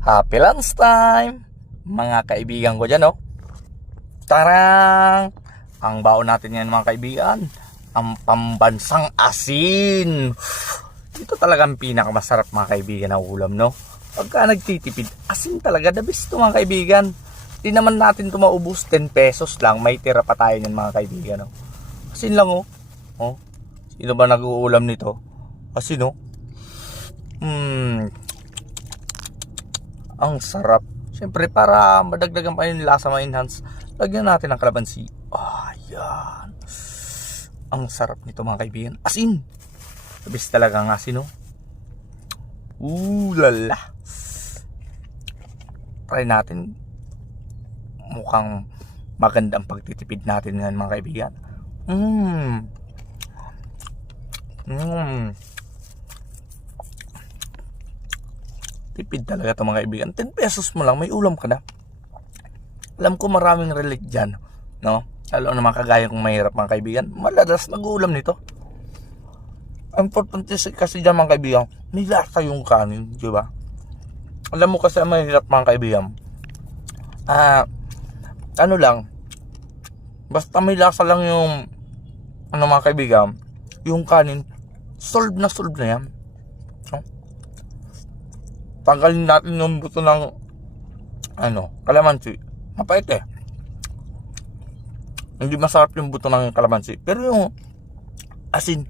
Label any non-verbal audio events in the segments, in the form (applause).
Happy lunch time! Mga kaibigan ko dyan, oh. Tarang! Ang baon natin yan, mga kaibigan. Ang pambansang asin. Ito talagang pinakamasarap, mga kaibigan, na ulam, no? Pagka nagtitipid, asin talaga. The best to, mga kaibigan. Di naman natin ito maubos. 10 pesos lang. May tira pa tayo niyan, mga kaibigan, no? Asin lang, oh. Oh. Sino ba nag-uulam nito? Asin, oh. Hmm, ang sarap. Siyempre, para madagdagan pa yung lasa ma-enhance, lagyan natin ng kalabansi. Ah, yan. Ang sarap nito mga kaibigan. Asin. Sabis talaga ang asin, no? Ooh, lala. Try natin. Mukhang magandang pagtitipid natin ngayon mga kaibigan. Mmm. Mmm. Tipid talaga ito mga kaibigan. 10 pesos mo lang, may ulam ka na. Alam ko maraming relate dyan. No? Lalo na mga kagaya kong mahirap mga kaibigan. Maladas nag-uulam nito. Ang importante si- kasi dyan mga kaibigan, may lasa yung kanin, di ba? Alam mo kasi ang mahirap mga kaibigan. Ah, ano lang, basta may lasa lang yung, ano mga kaibigan, yung kanin, solve na solve na yan tanggalin natin yung buto ng ano, kalamansi. Mapait eh. Hindi masarap yung buto ng kalamansi. Pero yung asin,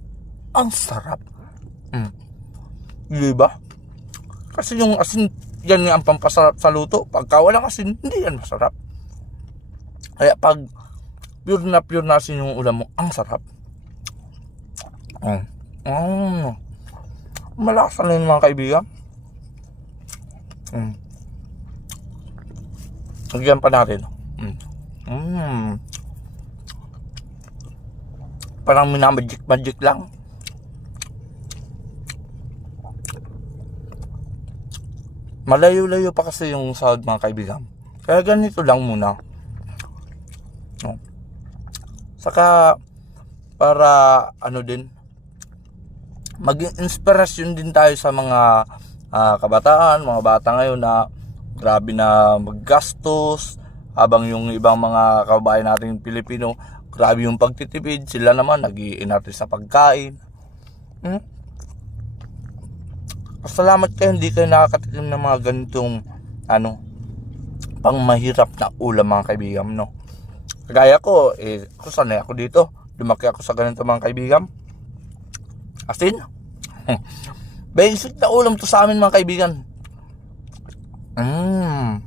ang sarap. Mm. Di ba? Kasi yung asin, yan ang pampasarap sa luto. Pagka walang asin, hindi yan masarap. Kaya pag pure na pure na asin yung ulam mo, ang sarap. Mm. Mm. Malakas na yun mga kaibigan. Mm. Lagyan pa natin. Mm. Mm. Parang minamagic-magic lang. Malayo-layo pa kasi yung sahod mga kaibigan. Kaya ganito lang muna. No. Saka para ano din maging inspirasyon din tayo sa mga ah, kabataan, mga bata ngayon na grabe na maggastos habang yung ibang mga kababayan nating Pilipino grabe yung pagtitipid. Sila naman nag-iinarte sa pagkain. Hmm? salamat kayo hindi kayo nakakatikim ng mga ganitong ano pang mahirap na ulam mga kaibigan no? Kagaya ko eh ako sanay ako dito. Lumaki ako sa ganito mga kaibigan. Asin (laughs) Basic na ulam to sa amin mga kaibigan. Mmm.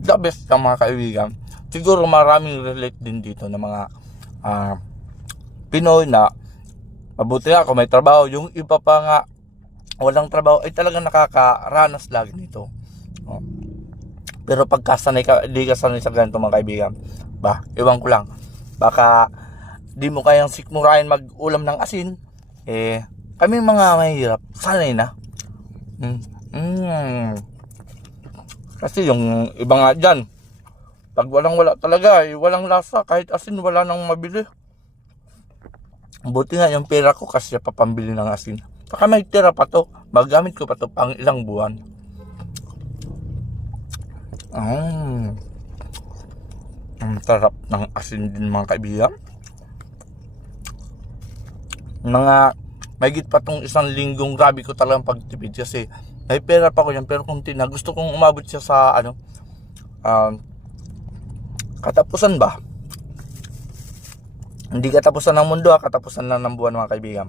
The best ng mga kaibigan. Siguro maraming relate din dito ng mga ah, Pinoy na mabuti nga kung may trabaho. Yung iba pa nga walang trabaho ay talagang nakakaranas lagi nito. Oh. Pero pagka sanay ka, di ka sanay sa ganito mga kaibigan, ba, iwan ko lang. Baka di mo kayang sikmurahin mag-ulam ng asin, eh, kami mga mahirap, sanay na. Mm. Mm. Kasi yung iba nga dyan, pag walang wala talaga, eh, walang lasa, kahit asin wala nang mabili. Buti nga yung pera ko kasi papambili ng asin. Saka may tira pa to, magamit ko pa to pang ilang buwan. Mm. Ang sarap ng asin din mga kaibigan. Mga Mahigit pa tong isang linggong grabe ko talagang pagtipid kasi may pera pa ko yan. Pero kunti na gusto kong umabot siya sa ano um, katapusan ba? Hindi katapusan ng mundo ha katapusan lang ng buwan mga kaibigan.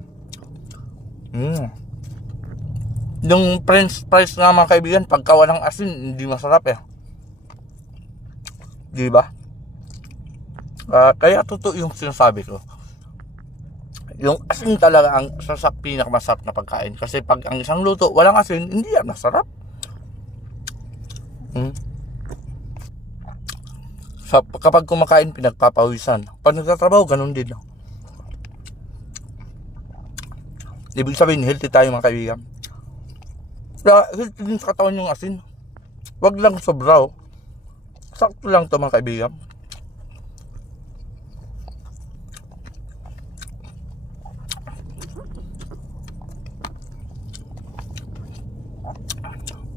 Mm. yung french fries nga mga kaibigan pagka walang asin hindi masarap eh. Di ba? Ah, kaya totoo yung sinasabi ko yung asin talaga ang isa sa pinakamasarap na pagkain. Kasi pag ang isang luto, walang asin, hindi yan masarap. Hmm. Sa, kapag kumakain, pinagpapawisan. Pag nagtatrabaho, ganun din. Ibig sabihin, healthy tayo mga kaibigan. Kaya, healthy din sa katawan yung asin. Wag lang sobra. oh. Sakto lang to mga kaibigan.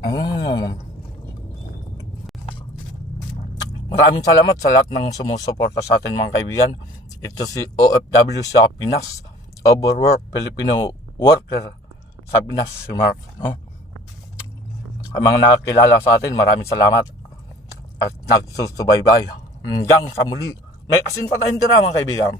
Mm. Maraming salamat sa lahat ng sumusuporta sa atin mga kaibigan. Ito si OFW sa Pinas. Overwork Filipino worker sa Pinas si Mark. No? Ang mga nakakilala sa atin, maraming salamat. At nagsusubaybay. Hanggang sa muli. May asin pa tayong tira mga kaibigan.